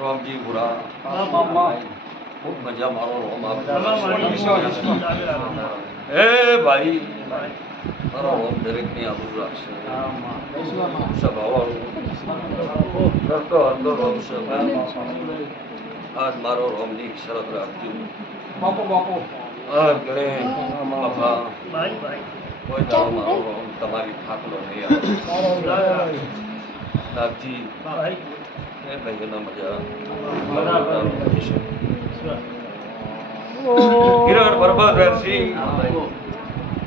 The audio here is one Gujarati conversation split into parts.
रामजी बुरा खूब मजा मारो रोम भाई मारो रोम दरेक ने आबरू राखशे स्वभाववाळो करतो अर्धो रोम છે આજ મારો રોમની શરત રાખજો બાપો બાપો આ ગણે બાપા કોઈ દાડો મારો રોમ તમારી થાકલો નહીં આવે નાગજી એ ભાઈઓના મજા કિરણ બરબાદ રહેશી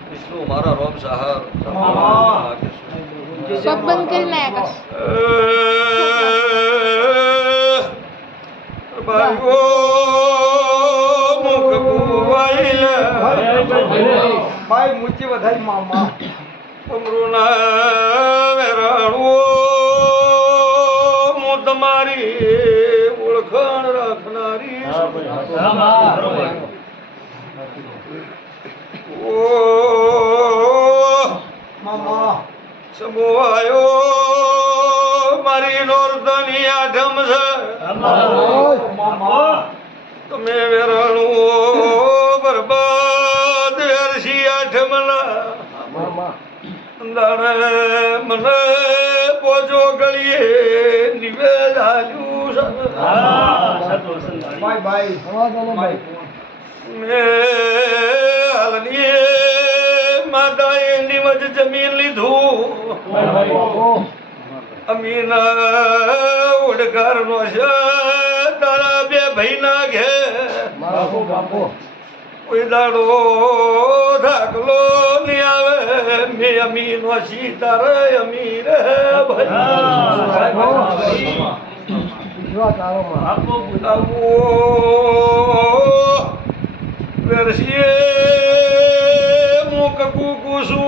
વિષ્ણુ મારા રોમ સહાર सब बंद करना है बस भाइयों मुख बुआइल भाई मुझे बधाई मामा उमरुना वेराणो मु તમારી ઓળખાણ રાખનારી ઓ मामा સમોવાયો મારી નોરધની આઠમ છે તમે વેરાણું બરબાદ હરશી આઠમના દાણે મને પોજો ગળીએ નિવેદ આલ્યું बाय बाय भाई મેં હાલની માતાએ નિમજ જમીન લીધું અમીના ઉડકારનો છે તારા બે ભાઈના ઘેર કોઈ દાડો ધાકલો નહીં આવે મેં અમીનો સીતારે અમીર ભાઈ વેરસીએ મુક કુકુસુ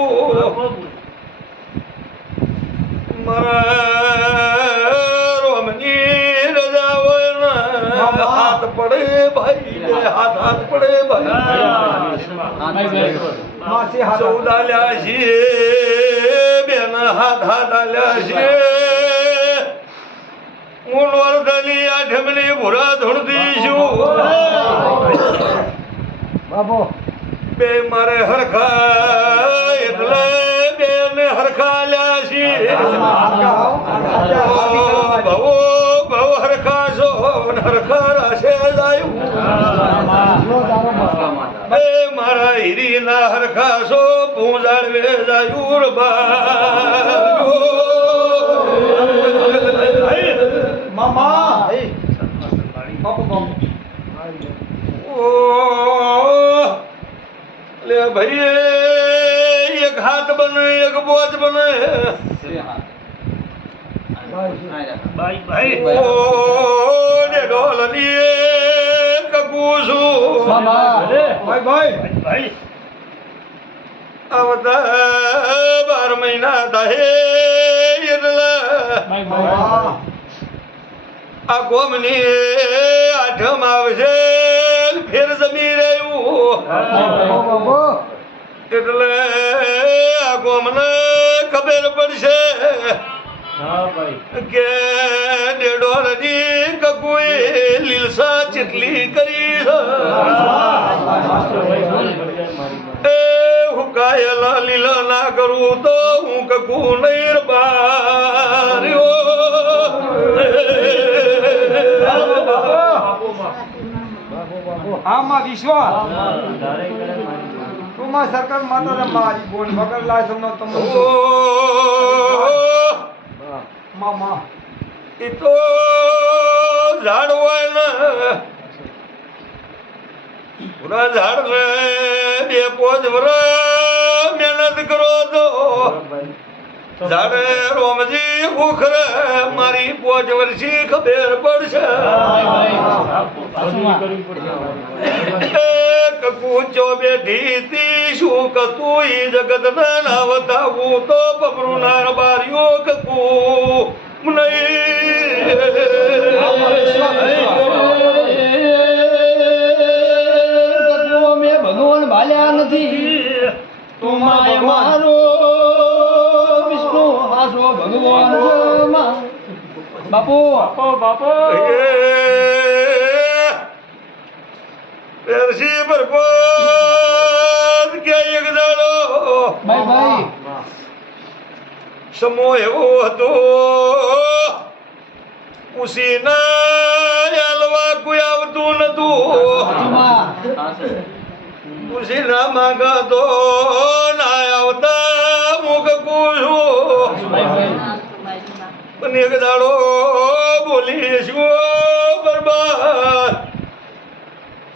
મારા રોમની રજા હોય ને હાથ પડે ભાઈ હાથ પડે ભાઈ मासी हाथ ચૌદાલ્યા છીએ બેન હાથ આલ્યા છીએ હું નોરધની આઠમની ભૂરા ધૂણતી बाबू બે મારે હરખા એટલે બેને હરખા લ્યા છીએ ભવો ભવ હરખા છો હરખા રાશે જાયું બે મારા હીરીના હરખા છો પૂંજાળવે જાયું मामा बाबू बाबू ओ ले भाई एक हाथ बने एक बोझ बने भाई भाई ओ ने ढोलनी ककूसू मामा भाई भाई भाई आवता 12 મહિના થાય એટલે આ ગોમની આઠમ આવશે ફેર જમી રહ્યું એટલે આ ગોમને ખબર પડશે કે ડેડોરની કકુએ લીલસા ચેટલી કરી એ હુકાયેલા લીલા ના કરું તો હું કકુ નહીં બાર્યો આમાં વિશ્વાસ તુમા સરકાર માતા મારી બોલ વગર લાય સમનો તમે મામા એ તો ઝાડ હોય ને પૂરા ઝાડ ને બે પોચ વર્ષ મહેનત કરો તો ઝાડે રોમજી ઉખરે મારી પોચ વર્ષી ખબર પડશે કૂચો બેઠી તી શું કતું ઈ જગત ના વતાવું તો પબરું ના બારીઓ કકુ મેં ભગવાન ભાલ્યા નથી તુમાય મારો વિષ્ણુ હાસો ભગવાન બાપુ બાપુ પેરસી બરપત કે એક દાડો ભાઈ સમો એવો હતો ઉસીના હાલવા કોઈ આવતું નતું ઉસીના માંગા તો ના આવતા મુખ કુશું પણ એક દાડો બોલી શું બરબાદ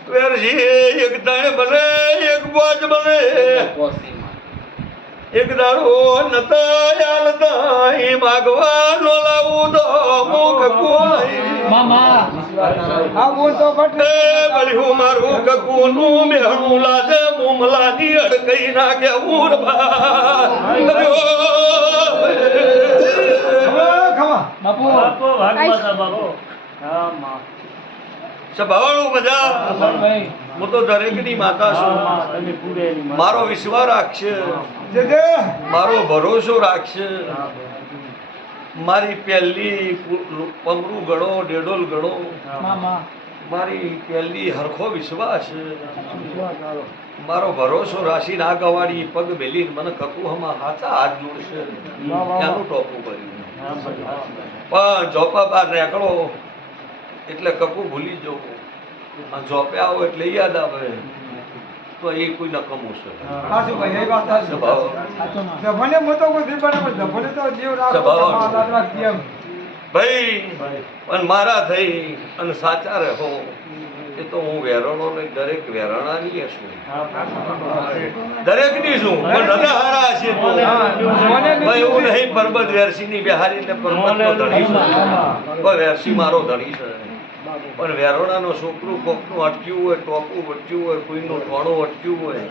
વેરજી એક તાણ બને એક બોજ બને એક દાડો નતા યાલતા ઈ માગવાનો લાવું તો મુખ કોઈ મામા આ બોલ તો કટલે બળ્યું મારું કકુનું મેહણું લાજે મુમલાની અડકઈ નાખે ઉરબા ખમા બાપુ સભાવાળું મજા ભાઈ હું તો દરેકની માતા છું મારો વિશ્વાસ રાખશે જે જે મારો ભરોસો રાખશે મારી પહેલી પમરું ગણો ડેડોલ ગણો મામા મારી પહેલી હરખો વિશ્વાસ મારો ભરોસો રાશિ ના ગવાડી પગ મેલીને મને કકુ હમા હાચા હાથ જોડશે એનું ટોપું કર્યું પણ જોપા બાર રેકડો એટલે કકુ ભૂલી જવું જોપે આવો એટલે યાદ આવે તો એ કોઈ નકમું છે સાચું ભાઈ એ વાત સાચી સ્વભાવ જભને મો તો કોઈ દીપડે પણ જભને તો જીવ રાખો સ્વભાવ. મારા કેમ ભાઈ પણ મારા થઈ અને સાચા રહો એ તો હું વેરણો ને દરેક વેરણાની છું દરેકની છું પણ રજા હારા હશે તો ભાઈ એવું નહીં પરબત વેરસીની બિહારી ને પરબતનો ધણી છે કોઈ વેરસી મારો ધણી છે પણ વેરોણાનો છોકરું કોકનું અટક્યું હોય ટોપું અટક્યું હોય કોઈનું ટોણું અટક્યું હોય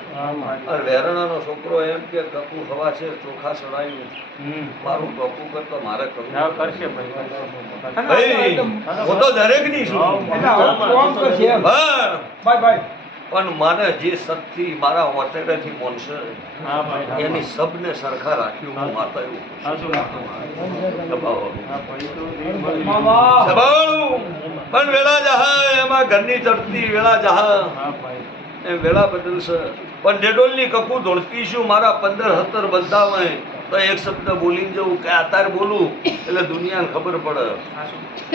અને વેરણાનો છોકરો એમ કે કપુ હવા છે ચોખા સડાયું મારું ટોપું કરતો મારે કરવું ભાઈ હું તો દરેકની છું એટલે કોમ તો છે પણ ભાઈ ભાઈ પણ મને જે સતથી મારા વટેડેથી મોનશે એની સબને સરખા રાખ્યું હું માતા એવું મામા સભાળું પણ વેળા જહા એમાં ઘરની ચડતી વેળા જહા એમ વેળા બદલશે પણ ડેડોલની કકુ ધોળતી છું મારા 15-17 બધા હોય તો એક શબ્દ બોલીને જવું કે અત્યારે બોલું એટલે દુનિયાને ખબર પડે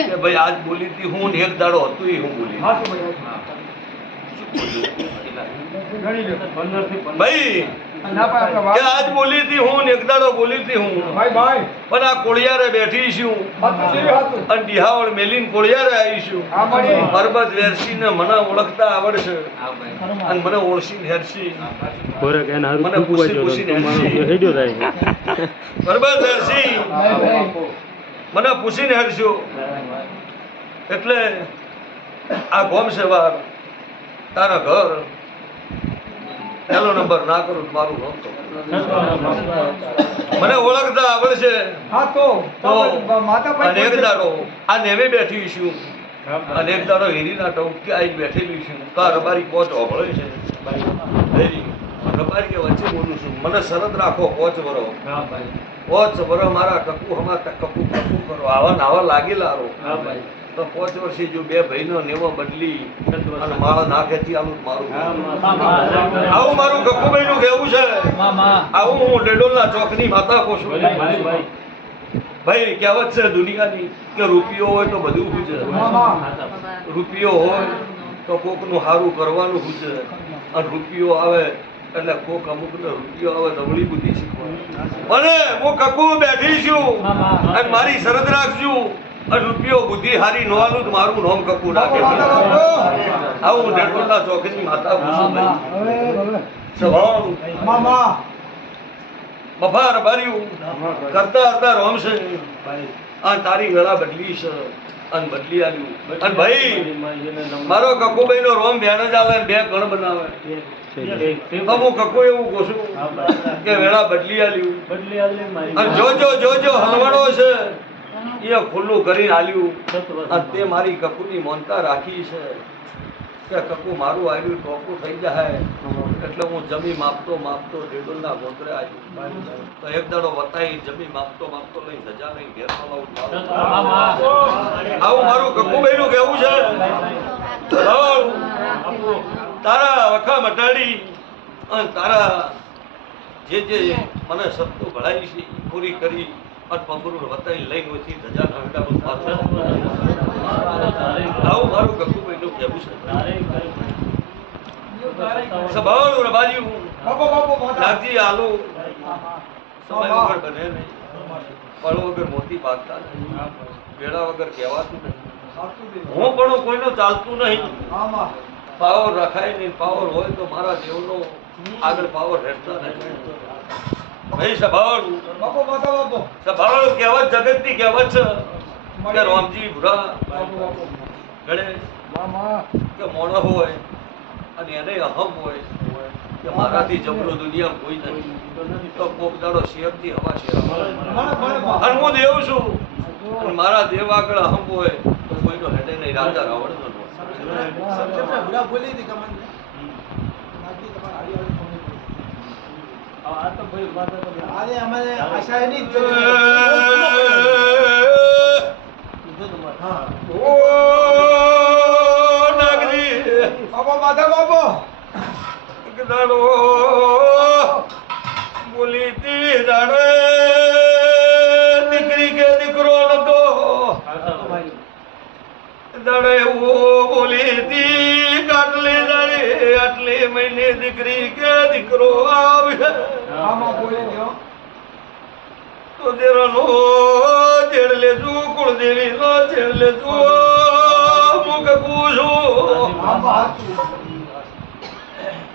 કે ભાઈ આજ બોલી હતી હું ને એક દાડો હતું એ હું બોલી સાચું ભાઈ ગણી લો ભાઈ ના પાય આપણે કે વાત આજ બોલી હતી હું ને એક દાડો બોલી હતી હું ભાઈ ભાઈ પણ આ કોળિયારે બેઠી છું હતું જેવી હતું અને ડિહાવળ મેલીને કોળિયારે આવીશું આ મળી પરબત વેરસીને મને ઓળખતા આવડશે અને મને ઓળખીને હેરસી મને પૂછી પૂછીને હેરસી પરબત વેરસી ભાઈ ભાઈ મને પૂછીને હેરશો એટલે આ ગોમ સેવા તારા ઘર પહેલો નંબર ના કરું તો મારું નહોતો મને ઓળખતા આવડશે હા તો માતા અને એક ભાઈ દાડો આ નેવે બેઠી છું અને એક દાડો હીરીના ટોપકે આવી બેઠેલી છું તો આ રબારી પોચ ઓભળે છે તમારી કે વચ્ચે બોલું છું મને શરત રાખો 5 વરો હા ભાઈ 5 વરો મારા કકુ હમા કકુ કરો આવા નાવા લાગેલા રો હા ભાઈ તો 5 વર્ષે જો બે ભાઈનો નેવો બદલી અને માળા નાખેથી આલું મારું આવું મારું કકુભાઈનું કહેવું છે મામા આવું હું ડેડોલના ચોકની માતા કહું છું ભાઈ ભાઈ ભાઈ કહેવત છે દુનિયાની કે રૂપિયો હોય તો બધું શું છે રૂપિયો હોય તો કોકનું સારું કરવાનું શું છે અને રૂપિયો આવે એટલે કોક અમુકને રૂપિયો આવે નબળી બુદ્ધિ શીખવા અને હું કકુ બેઠી છું અને મારી શરત રાખશું અને રૂપિયો બુદ્ધિ હારી નોવાનું જ મારું નામ કકુ નાખે આવું ડેડોલના ચોકની માતા કહું છું ભાઈ સ્વભાવ મામા બફાર બાર્યું કરતા હતા રોમશે અને તારી ગળા બદલી છે અને બદલી આવ્યું અને ભાઈ મારો કકુભાઈ નો રોમ બેન જ આવે ને બે કણ બનાવે હું કકુ એવું કહું છું કે વેળા બદલી આવ્યું અને જોજો હલવાડો છે એ ખુલ્લું કરીને આલ્યું અને તે મારી કકુની મોનતા રાખી છે કે કકુ મારું આવ્યું ટોપું થઈ જાય એટલે હું જમી માપતો ડેડોલના ગોત્રે આવ્યું તો એક દાડો વતાઈ જમી માપતો લઈ ધજા લઈ ઘેર લાવું આવું મારું કકુભાઈનું કહેવું છે તારા વખા મટાડી અને તારા જે મને શબ્દો ભળાઈ છે એ પૂરી કરી અને પગરું વતાઈ લઈને ઓછી ધજા નાખવાનું આવું મારું કકુભાઈનું કહેવું છે સભાળું રબાજ્યું બાપો બાપો લાગજી આલુ સમય વગર બને નહીં પળ વગર મોતી પાકતા નહીં વેળા વગર કહેવાતું નહીં હું પણ કોઈનું ચાલતું નહીં મામા પાવર રખાય નહીં પાવર હોય તો મારા દેવનો આગળ પાવર રહેતા નહીં ભાઈ સભાળું બાપો માતા બાપો સભાળું કહેવત જગતની કહેવત છે કે રામજી ભુરા ગણેશ મામા કે મોણો હોય અને એને અહમ હોય કે મારાથી જબરો દુનિયા કોઈ નથી તો કોક દાડો શેરથી હવા શેર અને હું દેવ છું અને મારા દેવ આગળ અહમ હોય તો કોઈનો હેડે નહીં રાજા રાવણનો નો ઓ નાગજી બાપો માતા બાપો દાડો બોલી તી દાડે દીકરી કે દીકરો નતો દાડે ઓ બોલી તી કાટલી દાડે આટલી મહિને દીકરી કે દીકરો આવે મામા બોલી દો તો દેરાનો જેડ લેજો કુળદેવી નો જેડ લેજો મુખ પૂછો મામા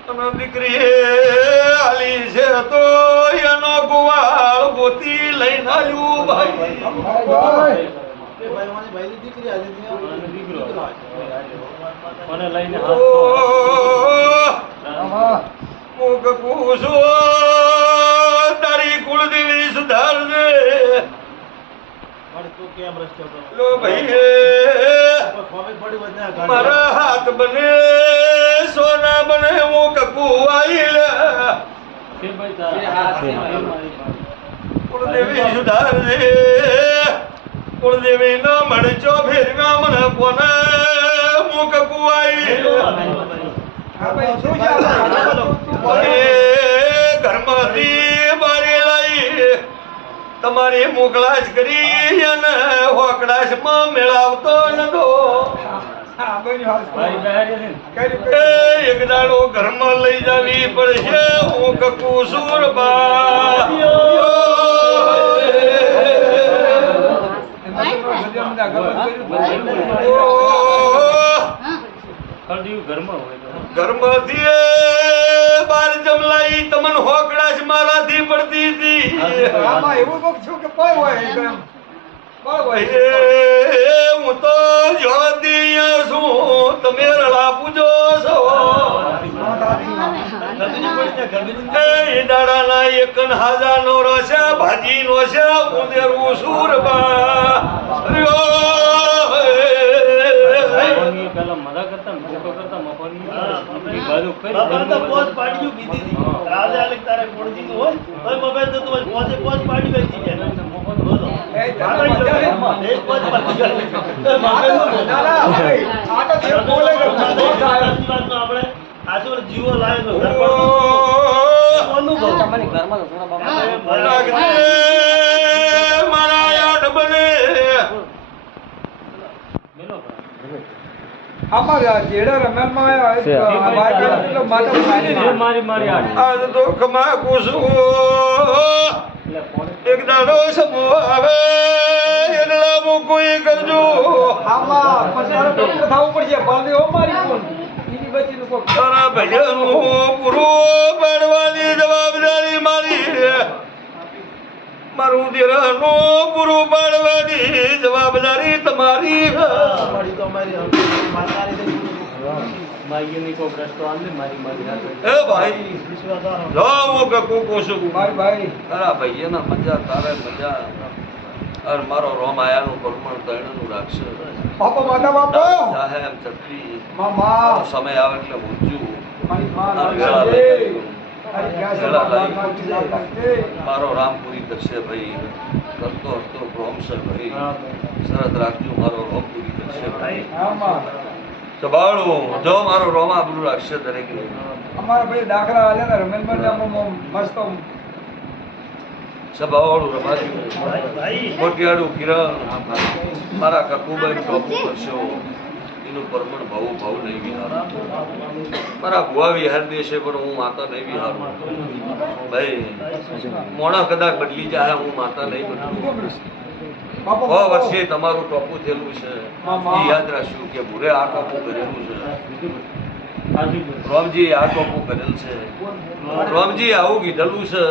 અને દીકરી આલી છે તો એનો ગોવાળ ગોતી લઈને આવ્યું ભાઈ મુખ પૂછો તારી કુળદેવી સુધારજે લો ભાઈ મારા હાથ બને સોના બને હું કકુ આઈ લે કુળદેવી સુધારજે કુળદેવી નો મળચો ફેરવા મને કોને હું કકુ આઈ ઘરમાંથી બારી લાઈ તમારી મોકલાશ કરી અને હોકડાશમાં મેળાવતો નતો એક દાડો ઘરમાં લઈ જાવી પડશે હું કકુ સુરબા ઘરમાંથી બાર જમલાઈ તમન હોકડાશ મારાથી પડતી હતી મામા એવું કહું છું કે કોઈ હોય એમ કોઈ હોય હું તો જોતી છું તમે રળા પૂજો છો એ દાડાના એકન હાજાનો રસે ભાજી નો છે ઉદેરું સુરબા બાપા તો પોચ પાડ્યું કીધી હતી. રાજા આલે તારે કોણજીનું હોય તોય મોબાઈલ તો તું પોચે પોચ પાડ્યું હતી કે બોલો એ તમે મજા લે. એક પોચ પાડ્યું તો મોબાઈલ ના ના ભાઈ આ તો જે બોલે કે બોલ આયો. આપણે આજો જીવો લાયો તો ઘર પર કોનું કહું તમારી ઘરમાં તો થોડા બાપા મારા યાદ બને આમાં જેડા રમેલમાં આવ્યા ભાઈ તો માતા મારી આજ દુઃખમાં કુસુમ એક દાડો સમૂહ આવે એટલા કોઈ કરજો આમાં પસારો ડોક્ટર થવું પડશે બાંધી હો મારી કોણ એની બચીનું કોક તારા ભજનનું પૂરું પાડવાની જવાબદારી મારી મારું ધીરનું પૂરું પાડવાની જવાબદારી તમારી મારી તો મારી માતારી માઈની કો પ્રશ્ન આલે મારી એ ભાઈ વિશ્વાસ જો હું કકું કોશું ભાઈ ભાઈ તારા ભાઈઓના મજા તારે મજા અર મારો રોમ આયાનું પરમણ તણનું રાખશે બાપા માતા બાપો ચાહે એમ છત્રી મામા સમય આવે એટલે ઊંચું મારી માં આ વેળા લઈ અરે ક્યાં છે વેળા લઈ. બાપા મારો રામ પૂરી કરશે ભાઈ કરતો હતો રોમ છે ભાઈ શરત રાખજો મારો રોમ પૂરી કરશે ભાઈ આમાં સબાળું જો મારો રોમ આબરૂ રાખશે દરેક અમારા ભાઈ દાખલા આલ્યા હતા રમેશભાઈ ને આમાં મસ્ત સબાળું રમાજ્યું ભાઈ મોટિયાળું કિરણ મારા કકુભાઈ ટોપું કરશો એનું પરમણ ભાવ નહીં વિહાર મારા ભુવા વિહાર દેશે પણ હું માતા નહીં વિહારું ભાઈ મોણા કદાચ બદલી જાય હું માતા નહીં બદલું બાપા વર્ષે તમારું ટોપું થયેલું છે એ યાદ રાખશું કે ભૂરે આ ટોપું કરેલું છે રોમજી આ ટોપું કરેલ છે રોમજી આવું કીધેલું છે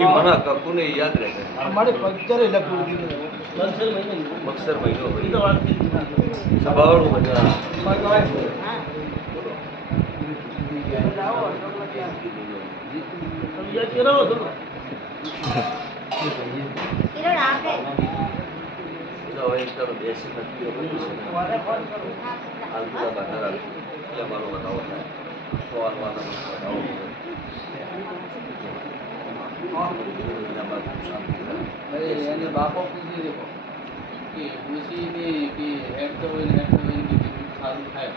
એ મને કકુને યાદ રહે અમારે પંચરે લખવું દીધું પંચર મહિને મક્ષર મહિનો એ તો વાત કીધી. સભાવાળું મજા ભાઈ ભાઈ તમે યાદ કરાવો છો ને? હવે એક તારો બેસી નથી હાલ બધા બહાર આવે એટલે મારો વધાવો થાય સવારમાં વધાવો એના બાદ શાંતિ થાય. એને બાપો પૂછી દેખો કે પૂછીને કે હેડ તો હોય ને હેડ તો હોય ને કે સારું થાય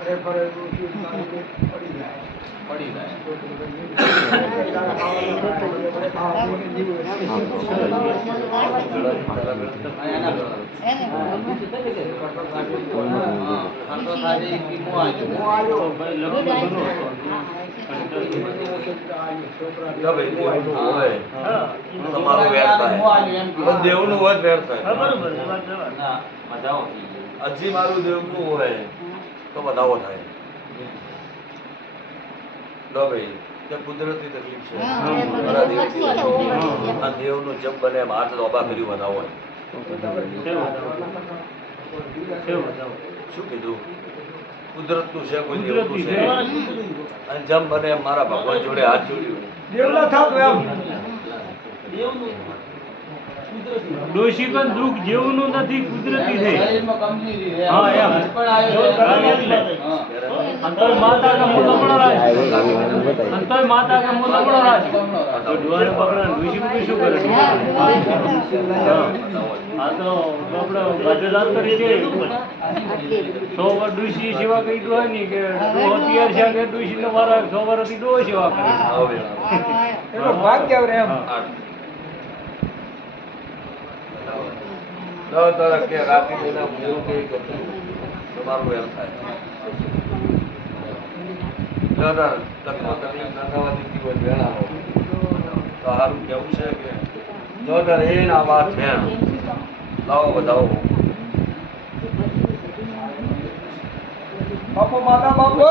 અરે પર પડી જાય પડી જાય તો થાય કે મો આવ્યો ભાઈ દેવનું હોય હા તમારું વેર થાય પણ દેવનું હોય વેર હા, થાય બરોબર એ વાત જવાબ. ના મજાઓ હજી મારું દેવનું હોય તો વધાવો થાય લો ભાઈ તે કુદરતી તકલીફ છે મારા દેવની આ દેવનું જપ બને એમ હાથ લોબા કર્યું વધાવો હોય શું કીધું કુદરતનું છે કોઈ દેવનું છે અને જેમ બને એમ મારા ભગવાન જોડે હાથ જોડ્યું દેવના થાપ એમ ડોશી પણ દુઃખ જેવું નથી કુદરતી છે શરીરમાં કમજોરી રહે. હા, એમ. પણ આવ્યો હા. અંતર માતા का मुंह लपड़ा राज अंतर माता का मुंह लपड़ा राज तो दुआरे पकड़ा डोशी को શું કરે આ તો આપણે ગજરાત કરી છે 100 વાર ડોશી સેવા કરી દો ની કે તો અત્યાર છે કે ડોશી નો વારા 100 વર્ષથી ડો સેવા કરે આવે એનો ભાગ કેવ રે એમ તારા કે રાતી બેના એવું કઈ કરતું તમારું વેર થાય દાદા તકમાં તકલીફ ના થવા દીધી હોય વેળા હો તો સારું કેવું છે કે જો તારે એ ના વાત છે લાવો બધાઓ બાપો માતા બાપો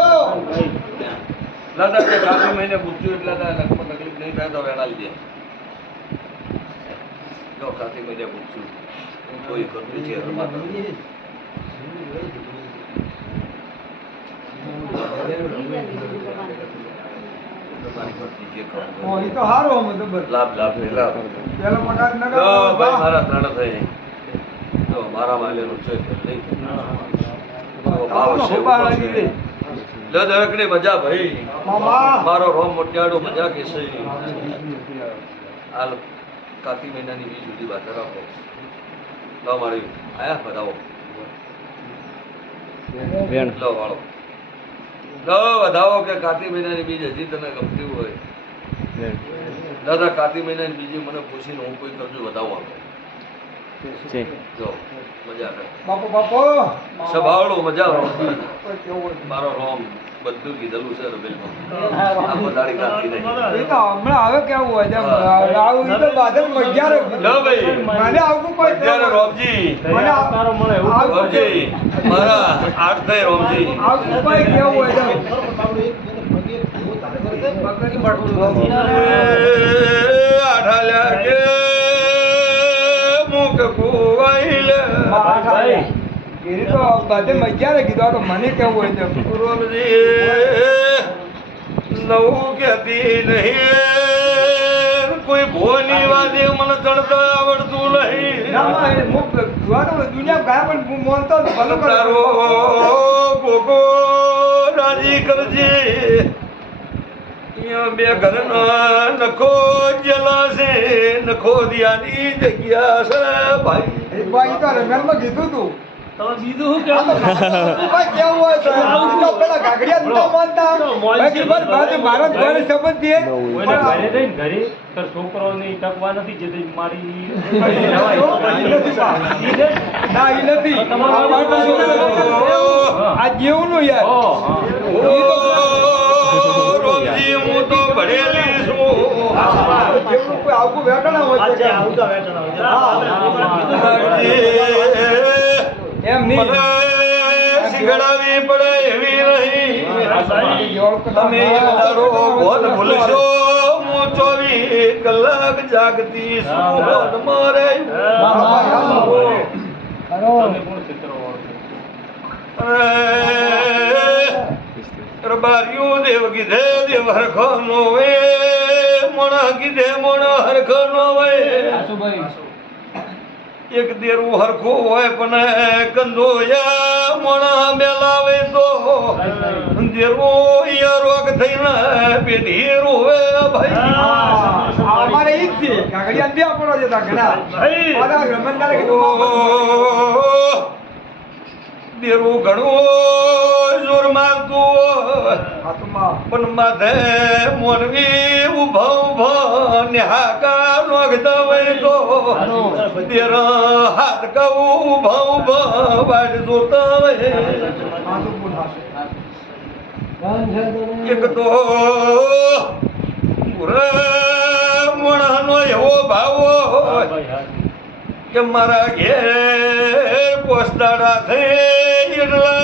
દાદા કે કાફી મહિને પૂછ્યું એટલે તારે નખમાં તકલીફ નહીં થાય તો વેળા લીધે જો કાફી મહિને પૂછ્યું કોઈ કરતું છે રમાતા તમારી કરતી જે કરવું ઓ ઈ તો હારો અમે તો બસ લાભ લાભ લાભ પેલો પગાર ન જો ભાઈ મારા ત્રણ થઈ જો મારા માલેનું છે કે નહીં તો ભાવ છે ખોબા લાગી ગઈ. દરકની મજા ભાઈ મામા મારો રોમ મોટિયાડો મજા કે છે હાલ કાતી મહિનાની 20 સુધી વાત રાખો લો મારી આયા બતાવો લો વાળો લો વધાવો કે કાતી મહિનાની બીજ હજી તને ગમતી હોય દાદા કાતી મહિનાની બીજી મને પૂછીને હું કોઈ કરજો વધાવો આપો જો મજા કરે બાપુ બાપુ સભાવડો મજા આવે કોઈ કેવું હોય. મારો રોમ બધું કીધેલું છે રમેશમાં આ બધાડી કાતી નહીં એ તો હમણાં હવે કેવું હોય છે આવું ઈ તો બાદલ મજારે લો ભાઈ મને આવું કોઈ અત્યારે રોમજી મને તારો મળે એવું આવું રોમજી મારા આઠ થઈ રોમજી આવું કોઈ કેવું હોય છે આઠાલ્યા કે મુક કુવાઈલે ભાઈ એ તો બધે મજારે કીધું આ તો મને કેવું હોય છે રોમજી નવું કહેતી નહીં કોઈ ભોની વાદે મને ચડતા આવડતું નહીં ના માં એ મુક જોવા તો દુનિયા ગયા પણ હું માનતો જ ભલો કરો તારો ગોગો રાજી કરજે અહીંયા બે ઘરના નખો જેલા છે નખો દિયાની જગ્યા છે ભાઈ એ ભાઈ તો રમેલમાં કીધું તું તમે બીજું શું આ તો ભાઈ કેવું હોય તો આવું તો પેલા ગાગડિયા નતા માનતા બાકી બસ બાજુ મારા ઘરે સંબંધ છે કોઈને ઘરે રહીને ઘરે તાર છોકરાઓને ટકવા નથી જે મારી ના એ નથી આ જેવું નું યાર રોજી હું તો ભણેલી છું જેવું કોઈ આવું વેટણા હોય છે આવું તો વેચના હોય એમ નહીં શીખડાવી પડે એવી નહીં તમે એક દાડો બોધ ભૂલશો હું 24 કલાક જાગતી છું બોધ મારે રબારિયું દેવ કીધે દેવ હરખો નો વે મોણા કીધે મોણા હરખો નો વે એક દેરું હરખું હોય પણ કંદોયા મોણા મેલાવે તો દેરું રોગ થઈને પેઢી રોવે ભાઈ અમારે ઈ જ છે ગાગડિયા દે આપણો જતા ઘણા મારા રમણદારે કીધું દેરું ઘણું જોર મારતું હાથમાં પણ માથે મોનવી ઉભા ઉભા નેહાકા રોગતા હોય તો દેર હાથ કહું ઉભા ઉભા વાટ જોતા હોય હાથું બોલ એક તો મોણાનો એવો ભાવ હોય કે મારા ઘેર પોસદાડા થઈ એટલે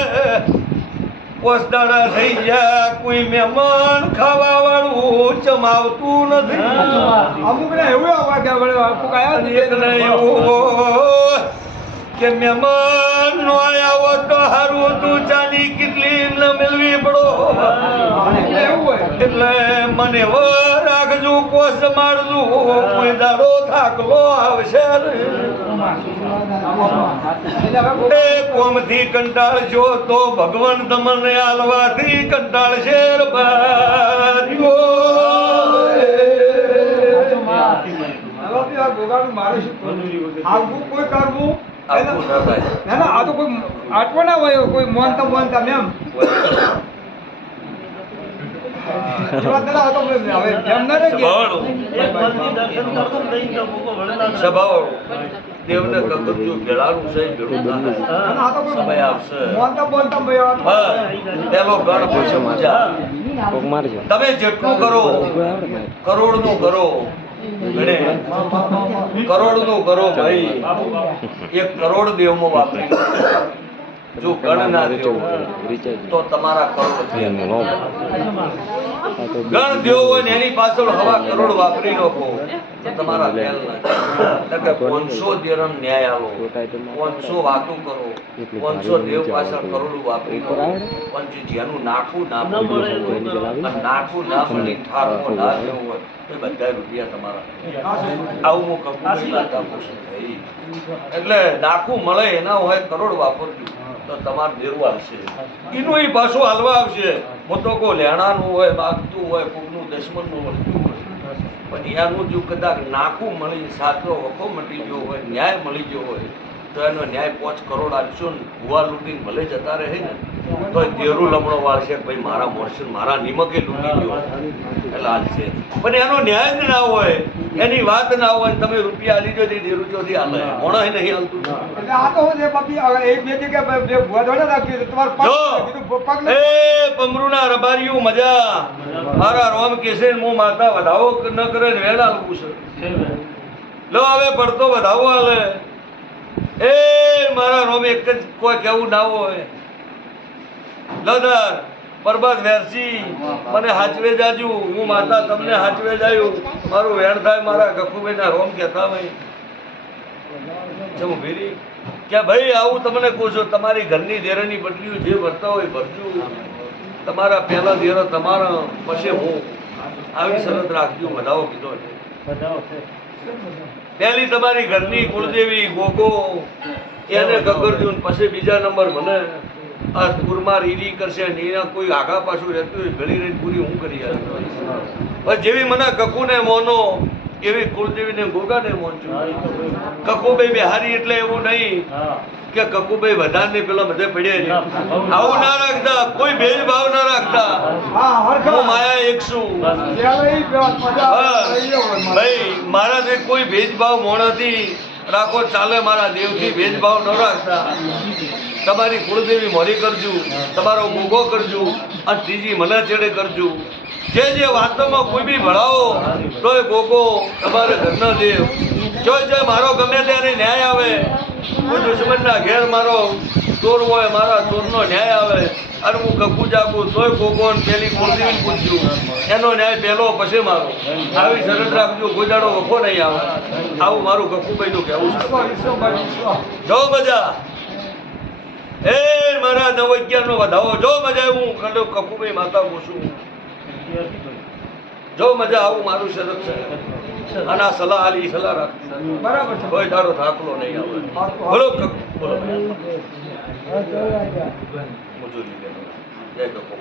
પોસદાડા થઈ ગયા કોઈ મહેમાન ખાવા વાળું ચમાવતું નથી અમુક ને એવું આવા કે વળે અમુક આયા ને એક ને એવું કે મહેમાન નો આયા હોત તો હારું તું ચાની કેટલી ન મેળવી પડો એવું હોય એટલે મને રાખજો કોસ મારજો કોઈ દાડો થાકલો આવશે એ કોમથી કંટાળશો તો ભગવાન તમને આલવાથી કંટાળશે બારીઓ હવે બી આ ગોગાનું મારે શું કરવું? આવું કોઈ કરવું આવું ના થાય. ના ના આ તો કોઈ આટવો ના હોય કોઈ મોનતા મોનતા મેમ દેવને કગરજુ ભેળાનું છે ભેળું ના થાય. સમય આવશે પેલો ગણ પછી મજા તમે જેટલું કરો કરોડનું કરો ગણે કરોડનું કરો ભાઈ 1 કરોડ દેવમાં વાપરી જો ગણ ના દેવ તો તમારા કરોડ ગણ દેવ હોય ને એની પાછળ હવા કરોડ વાપરી નાખો તો તમારા મેલ ના કે 500 દેરમ ન્યાય આલો 500 વાતો કરો 500 દેવ પાછળ કરોડ વાપરી નાખો પણ જેનું નાખું ના મળે નાખું ના મળે ઠારકો ના દેવું હોય એ બધા રૂપિયા તમારા આવું હું કબૂલ એટલે નાખું મળે એના હોય કરોડ વાપરજો તો તમારે દેરું આવશે એનું એ પાછું હાલવા આવશે હું તો કહું લેણાનું હોય માગતું હોય કોકનું દુશ્મનનું મળતું હોય પણ એનું જો કદાચ નાકું મળી સાચો વખો મટી ગયો હોય ન્યાય મળી ગયો હોય તો એનો ન્યાય 5 કરોડ આપશો ને ભૂવા લૂંટીને ભલે જતા રહે ને તો દેરું લમણો વાળશે કે ભાઈ મારા મોરશે મારા નિમકે લૂંટી ગયો એટલે હાલશે પણ એનો ન્યાય જ ના હોય એની વાત ના હોય ને તમે રૂપિયા આલી જો તે દેરું ચોથી હાલે મોણો નહીં હાલતું એટલે આ તો હું છે બાપી હવે એક બે જગ્યાએ બે ભૂવા દોડા રાખી તો તમારે પગ જો કીધું પગ એ પમરુના રબારીયું મજા મારા રોમ કેસે ને હું માતા વધાવો ન કરે ને વેડા લઉં છું લો હવે પડતો વધાવો હાલે એ મારા રોમ એક જ કોઈ કેવું ના હોય લદર પરબત વેરસી મને હાચવે જાજુ હું માતા તમને હાચવે જાયું મારું વેણ થાય મારા ગફુભાઈના રોમ કહેતા ભાઈ ચમ ભીરી કે ભાઈ આવું તમને કહું છું તમારી ઘરની દેરાની બદલીઓ જે ભરતા હોય ભરજો તમારા પહેલા દેરો તમારા પછી હું આવી શરત રાખજો વધાવો કીધો પહેલી તમારી ઘરની કુળદેવી ગોગો એને ગગરજો ને પછી બીજા નંબર મને આ કુરમાર ઈડી કરશે ને એના કોઈ આગા પાછું રહેતું હોય ઘડી રહીને પૂરી હું કરી પણ જેવી મને કકુને મોનો એવી કુળદેવીને ગોગાને મોનજો કકુભાઈ બિહારી એટલે એવું નહીં કે કકુભાઈ વધારે પેલા બધે પડ્યા છે આવું ના રાખતા કોઈ ભેદભાવ ના રાખતા હા હરખા હું માયા એક છું ત્યારે ઈ મજા આવે ભાઈ મારાથી કોઈ ભેદભાવ મોણાથી રાખો ચાલે મારા દેવથી ભેદભાવ ન રાખતા તમારી કુળદેવી મોરી કરજો તમારો ગોગો કરજો અને ત્રીજી મને ચેડે કરજો જે વાતોમાં કોઈ બી ભળાવો તો એ ગોગો તમારે ઘરના દેવ જો મારો ગમે ત્યારે ન્યાય આવે કોઈ દુશ્મનના ઘેર મારો ચોર હોય મારા ચોરનો ન્યાય આવે અને હું કકુ જાગું તોય ગોગો ને પેલી કુળદેવીને પૂછજો એનો ન્યાય પહેલો પછી મારો આવી શરત રાખજો ગોજાડો વખો નહીં આવે આવું મારું કકુભાઈનું કહેવું છે જો મજા એ મારા 9-11 નો વધાવો જો મજા હું ખંડો કકુભાઈ માતા પૂછું જો મજા આવું મારું શરત છે અને આ સલાહ આલી સલાહ રાખજો બરાબર છે કોઈ તારો દાખલો નહીં આવે બોલો બોલો મજૂરી જય કકુ.